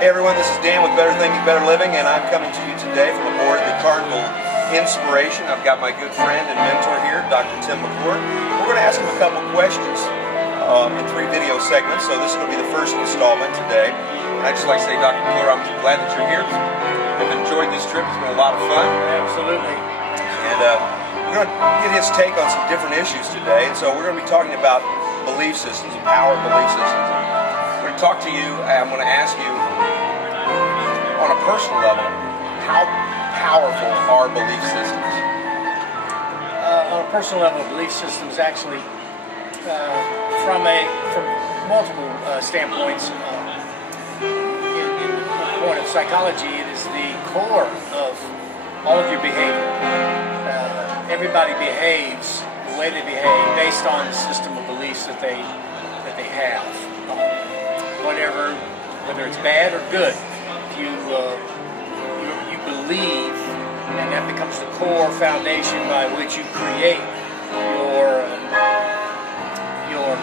Hey everyone, this is Dan with Better Thinking, Better Living, and I'm coming to you today from aboard the Carnival Inspiration. I've got my good friend and mentor here, Dr. McClure. We're going to ask him a couple questions in 3 video segments, so this is going to be the first installment today. And I'd just like to say, Dr. McClure, I'm glad that you're here. I've enjoyed this trip. It's been a lot of fun. Absolutely. And we're going to get his take on some different issues today. And so we're going to be talking about belief systems, the power of belief systems. I'm going to talk to you, I'm going to ask you, on a personal level, how powerful are belief systems? On a personal level, belief systems actually, from multiple standpoints, in the point of psychology, it is the core of all of your behavior. Everybody behaves the way they behave based on the system of beliefs that they have. Whether it's bad or good, you believe, and that becomes the core foundation by which you create your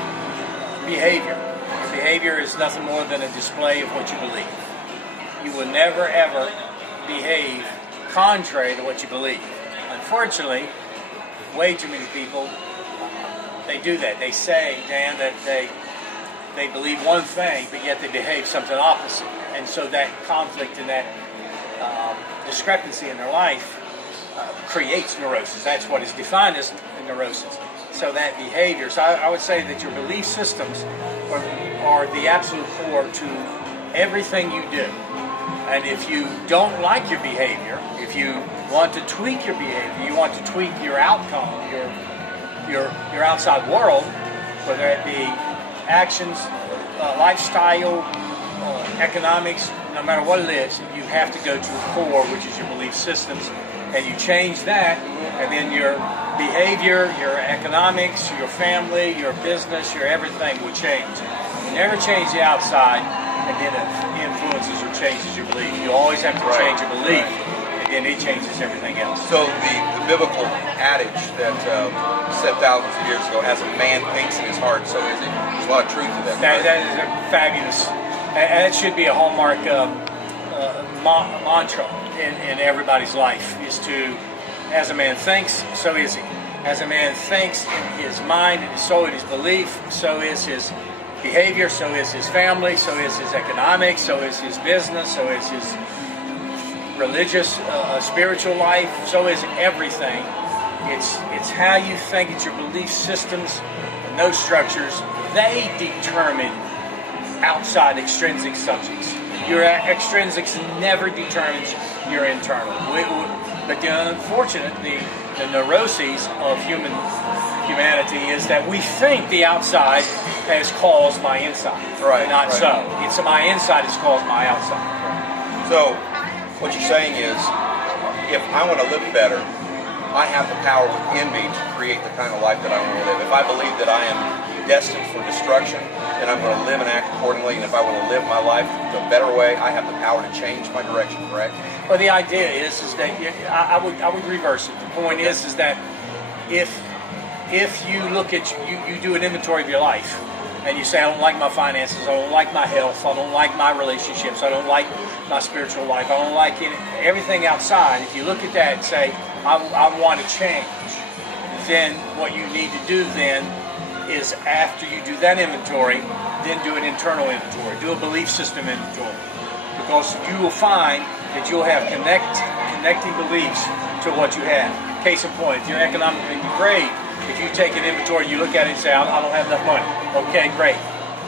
behavior. Your behavior is nothing more than a display of what you believe. You will never ever behave contrary to what you believe. Unfortunately, way too many people, they do that. They say, Dan, that they believe one thing, but yet they behave something opposite. And so that conflict and that discrepancy in their life creates neurosis. That's what is defined as neurosis. So that behavior. So I would say that your belief systems are the absolute core to everything you do. And if you don't like your behavior, if you want to tweak your behavior, you want to tweak your outcome, your outside world, whether it be actions, lifestyle, economics, no matter what it is, you have to go to the core, which is your belief systems, and you change that, and then your behavior, your economics, your family, your business, your everything will change. You never change the outside, and then it influences or changes your belief. You always have to change your belief, and then it changes everything else. So the biblical adage that said thousands of years ago, as a man thinks in his heart, so is he. There's a lot of truth to that. That is a fabulous, and it should be a hallmark mantra in everybody's life, is to, as a man thinks, so is he. As a man thinks in his mind, and so is his belief, so is his behavior, so is his family, so is his economics, so is his business, so is his religious, spiritual life, so is everything. It's how you think, it's your belief systems, and those structures, they determine outside extrinsic subjects. Your extrinsics never determines your internal. But the unfortunate, the neuroses of humanity is that we think the outside has caused my inside. Not so. It's my inside has caused my outside. So what you're saying is, if I want to live better, I have the power within me to create the kind of life that I want to live. If I believe that I am destined for destruction, then I'm going to live and act accordingly. And if I want to live my life the better way, I have the power to change my direction, correct? Well, the idea is that I would reverse it. The point is that if you look at you do an inventory of your life, and you say, I don't like my finances, I don't like my health, I don't like my relationships, I don't like my spiritual life, I don't like everything outside. If you look at that and say, I want to change, then what you need to do then is, after you do that inventory, then do an internal inventory, do a belief system inventory. Because you will find that you'll have connecting beliefs to what you have. Case in point, if you're economically depraved, if you take an inventory, you look at it and say, I don't have enough money. Okay, great.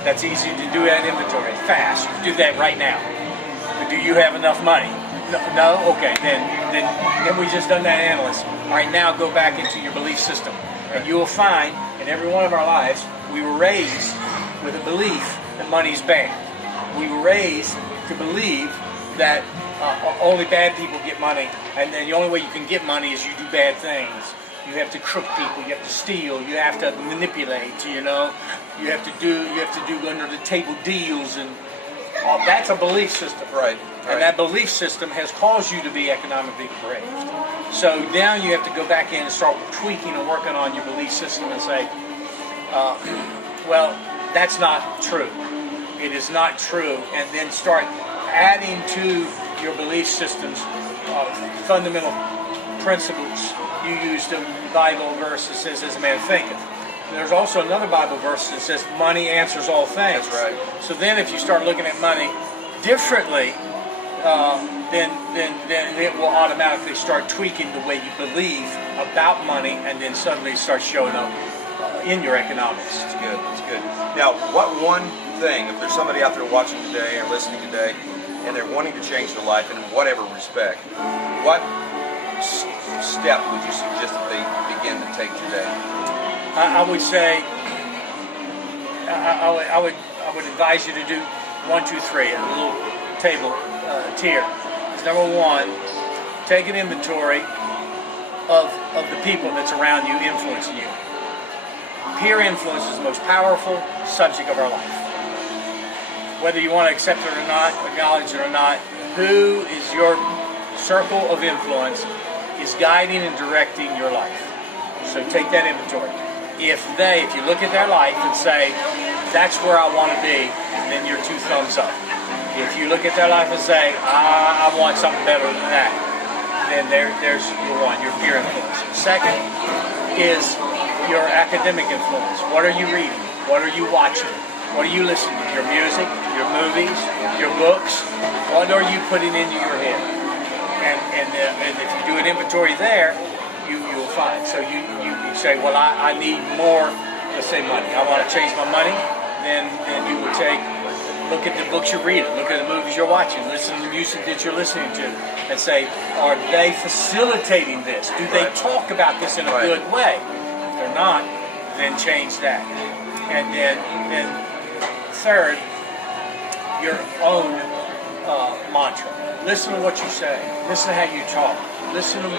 That's easy to do that inventory. Fast. You can do that right now. But do you have enough money? No? Okay, then we just done that analysis. All right, now go back into your belief system. And you will find, in every one of our lives, we were raised with a belief that money's bad. We were raised to believe that only bad people get money, and then the only way you can get money is you do bad things. You have to crook people, you have to steal, you have to manipulate, you have to do under the table deals, and that's a belief system. Right. And that belief system has caused you to be economically depraved. So now you have to go back in and start tweaking and working on your belief system and say, well, that's not true. It is not true. And then start adding to your belief systems fundamental principles. You used a Bible verse that says, "As a man thinketh." There's also another Bible verse that says, "Money answers all things." That's right. So then, if you start looking at money differently, then it will automatically start tweaking the way you believe about money, and then suddenly start showing up in your economics. That's good. That's good. Now, what one thing, if there's somebody out there watching today or listening today, and they're wanting to change their life in whatever respect, what step would you suggest that they begin to take today? I would say, I would advise you to do 1, 2, 3, a little table tier. Number one, take an inventory of the people that's around you influencing you. Peer influence is the most powerful subject of our life. Whether you want to accept it or not, acknowledge it or not, who is your circle of influence is guiding and directing your life. So take that inventory. If you look at their life and say, that's where I want to be, then you're 2 thumbs up. If you look at their life and say, I want something better than that, then there's your one, your peer influence. Second is your academic influence. What are you reading? What are you watching? What are you listening to? Your music, your movies, your books? What are you putting into your head? And if you do an inventory there, you'll find. So you say, well, I need more, let's say money. I want to change my money. Then you would look at the books you're reading, look at the movies you're watching, listen to the music that you're listening to, and say, are they facilitating this? Do they talk about this in a good way? If they're not, then change that. And then third, your own mantra. Listen to what you say. Listen to how you talk. Listen to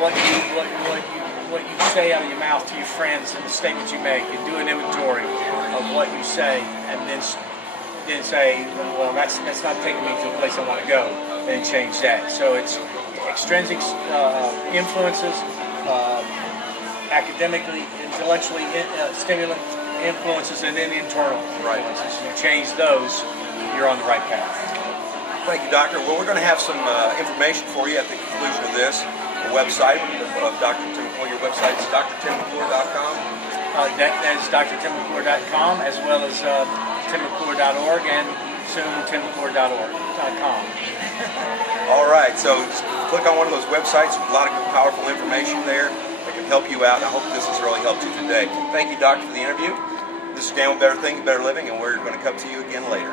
what you say out of your mouth to your friends and the statements you make, and do an inventory of what you say, and then say, well, that's not taking me to the place I want to go, and change that. So it's extrinsic influences, academically, intellectually stimulant influences, and then internal influences. You change those, you're on the right path. Thank you, Doctor. Well, we're going to have some information for you at the conclusion of this. The website of Dr. Tim McClure. Your website is drtimmcclure.com. That is drtimmcclure.com, as well as timmcclure.org, and soon timmcclure.org.com. All right, so click on one of those websites. There's a lot of good, powerful information there that can help you out. I hope this has really helped you today. Thank you, Doctor, for the interview. This is Dan with Better Thinking, Better Living, and we're going to come to you again later.